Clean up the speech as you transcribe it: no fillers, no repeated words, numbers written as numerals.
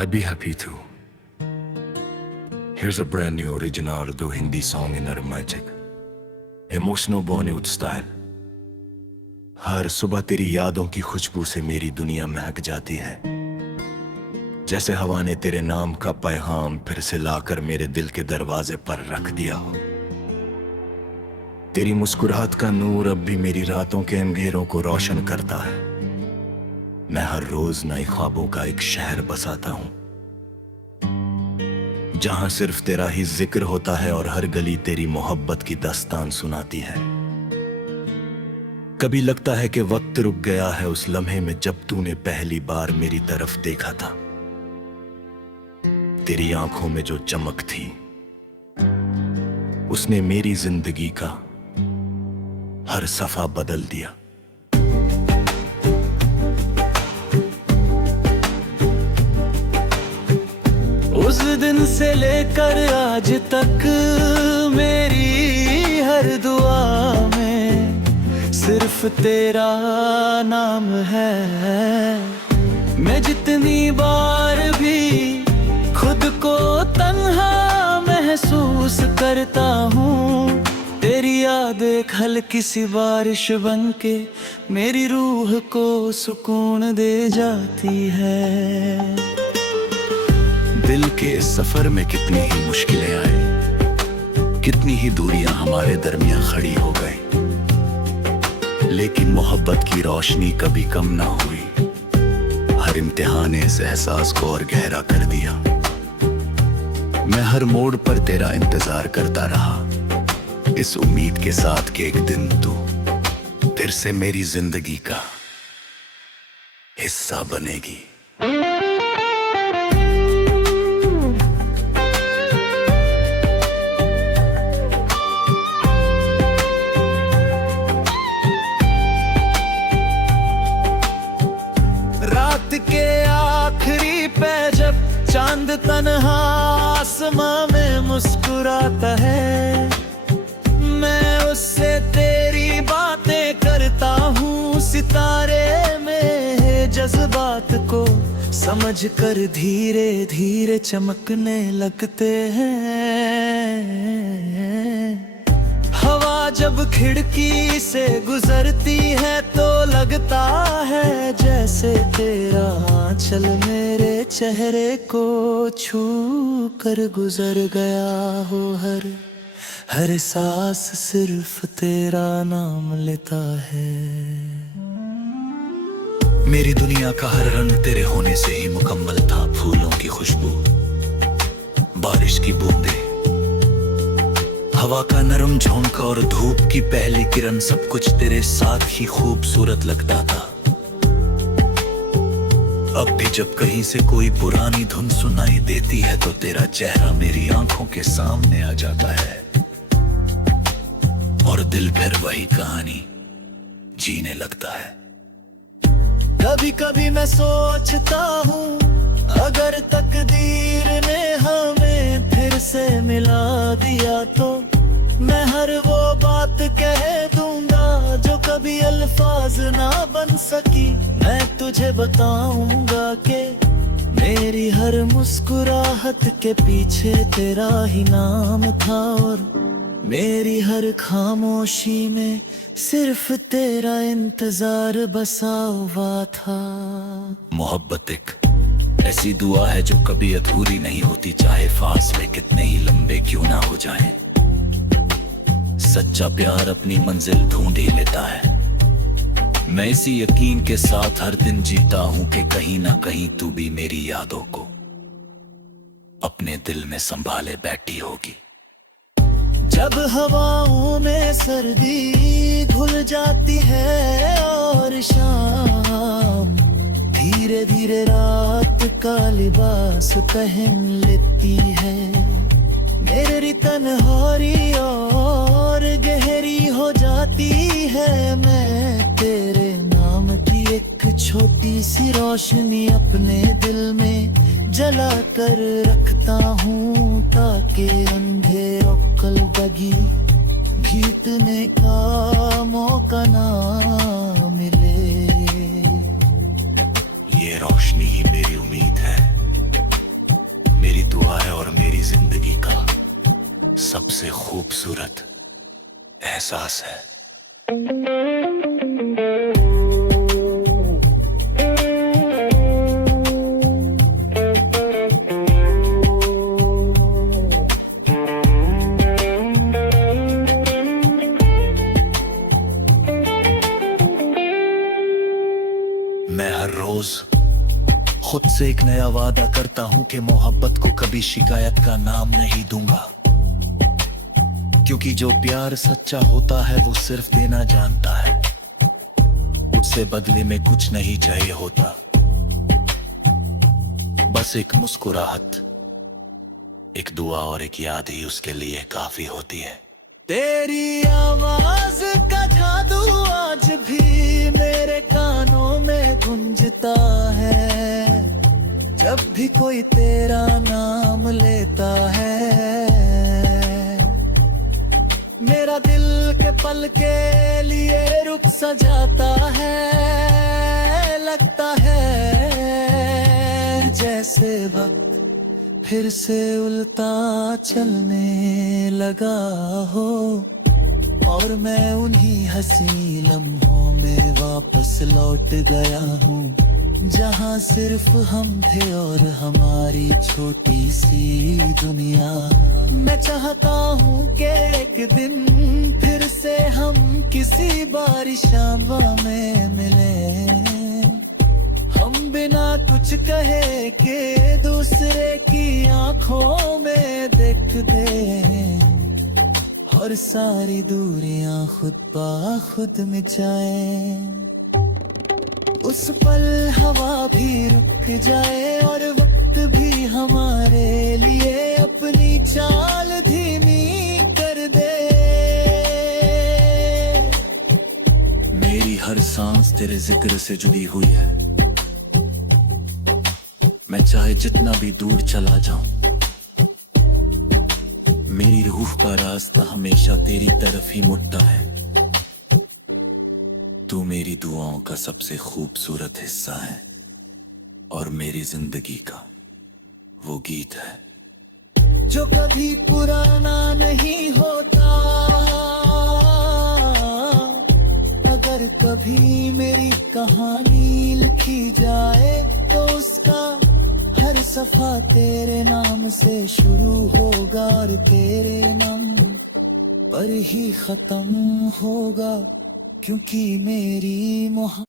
I'd be happy to. Here's a brand new original Urdu Hindi song in a romantic, emotional Bollywood style. हर सुबह तेरी यादों की खुशबू से मेरी दुनिया महक जाती है, जैसे हवा ने तेरे नाम का पैगाम फिर से लाकर मेरे दिल के दरवाजे पर रख दिया हो। तेरी मुस्कुराहट का नूर अब भी मेरी रातों के अंधेरों को रोशन करता है। मैं हर रोज नए ख्वाबों का एक शहर बसाता हूं, जहां सिर्फ तेरा ही जिक्र होता है और हर गली तेरी मोहब्बत की दास्तान सुनाती है। कभी लगता है कि वक्त रुक गया है उस लम्हे में जब तूने पहली बार मेरी तरफ देखा था। तेरी आंखों में जो चमक थी उसने मेरी जिंदगी का हर सफा बदल दिया। उस दिन से लेकर आज तक मेरी हर दुआ में सिर्फ तेरा नाम है। मैं जितनी बार भी खुद को तन्हा महसूस करता हूँ, तेरी याद एक हल्की सी बारिश बनके मेरी रूह को सुकून दे जाती है। दिल के इस सफर में कितनी ही मुश्किलें आई, कितनी ही दूरियां हमारे दरमियां खड़ी हो गई, लेकिन मोहब्बत की रोशनी कभी कम ना हुई। हर इम्तिहान ने इस एहसास को और गहरा कर दिया। मैं हर मोड़ पर तेरा इंतजार करता रहा, इस उम्मीद के साथ कि एक दिन तू फिर से मेरी जिंदगी का हिस्सा बनेगी। रात के आखिरी पे जब चांद तन्हा आसमां में मुस्कुराता है, मैं उससे तेरी बातें करता हूँ। सितारे में जज्बात को समझ कर धीरे धीरे चमकने लगते हैं। हवा जब खिड़की से गुजरती है तो लगता है जैसे तेरा आंचल मेरे चेहरे को छू कर गुजर गया हो। हर सांस सिर्फ तेरा नाम लेता है। मेरी दुनिया का हर रंग तेरे होने से ही मुकम्मल था। फूलों की खुशबू, बारिश की बूंदें, हवा का नरम झोंका और धूप की पहली किरण, सब कुछ तेरे साथ ही खूबसूरत लगता था। अब भी जब कहीं से कोई पुरानी धुन सुनाई देती है तो तेरा चेहरा मेरी आंखों के सामने आ जाता है और दिल फिर वही कहानी जीने लगता है। कभी कभी मैं सोचता हूँ, अगर तकदीर ने हमें फिर से मिला दिया तो मैं हर वो बात कह दूंगा जो कभी अल्फाज ना बन सकी। मैं तुझे बताऊंगा कि मेरी हर मुस्कुराहट के पीछे तेरा ही नाम था और मेरी हर खामोशी में सिर्फ तेरा इंतजार बसा हुआ था। मोहब्बत एक ऐसी दुआ है जो कभी अधूरी नहीं होती, चाहे फासले कितने ही लंबे क्यों ना हो जाएं। सच्चा प्यार अपनी मंजिल ढूंढ ही लेता है। मैं इसी यकीन के साथ हर दिन जीता हूं कि कहीं ना कहीं तू भी मेरी यादों को अपने दिल में संभाले बैठी होगी। जब हवाओं में सर्दी घुल जाती है और शाम धीरे धीरे रात का लिबास पहन लेती है, मेरी तन्हाई और गहरी हो जाती है। मैं तेरे नाम की एक छोटी सी रोशनी अपने दिल में जला कर रखता हूँ, ताकि अंधेरों कलबगी भीतने का मौका ना मिले। ये रोशनी ही मेरी उम्मीद है, एहसास है। मैं हर रोज खुद से एक नया वादा करता हूं कि मोहब्बत को कभी शिकायत का नाम नहीं दूंगा, क्योंकि जो प्यार सच्चा होता है वो सिर्फ देना जानता है, उससे बदले में कुछ नहीं चाहिए होता, बस एक मुस्कुराहट, एक दुआ और एक याद ही उसके लिए काफी होती है। तेरी आवाज का जादू आज भी मेरे कानों में गूंजता है, जब भी कोई तेरा नाम लेता है, मेरा दिल के पल के लिए रुक सजाता है, लगता है जैसे वक्त फिर से उल्टा चलने लगा हो, और मैं उन्हीं हंसी लम्हों में वापस लौट गया हूँ, जहाँ सिर्फ हम थे और हमारी छोटी सी दुनिया। मैं चाहता हूँ कि एक दिन फिर से हम किसी बारिशाबा में मिले, हम बिना कुछ कहे के दूसरे की आंखों में देख दे, और सारी दूरियां खुद बा खुद मिटाए, उस पल हवा भी रुक जाए और वक्त भी हमारे लिए अपनी चाल धीमी कर दे। मेरी हर सांस तेरे जिक्र से जुड़ी हुई है, मैं चाहे जितना भी दूर चला जाऊं, मेरी रूह का रास्ता हमेशा तेरी तरफ ही मुड़ता है। तू मेरी दुआओं का सबसे खूबसूरत हिस्सा है, और मेरी जिंदगी का वो गीत है जो कभी पुराना नहीं होता। अगर कभी मेरी कहानी लिखी जाए तो उसका हर सफा तेरे नाम से शुरू होगा और तेरे नाम पर ही खत्म होगा, क्योंकि मेरी मोहब्बत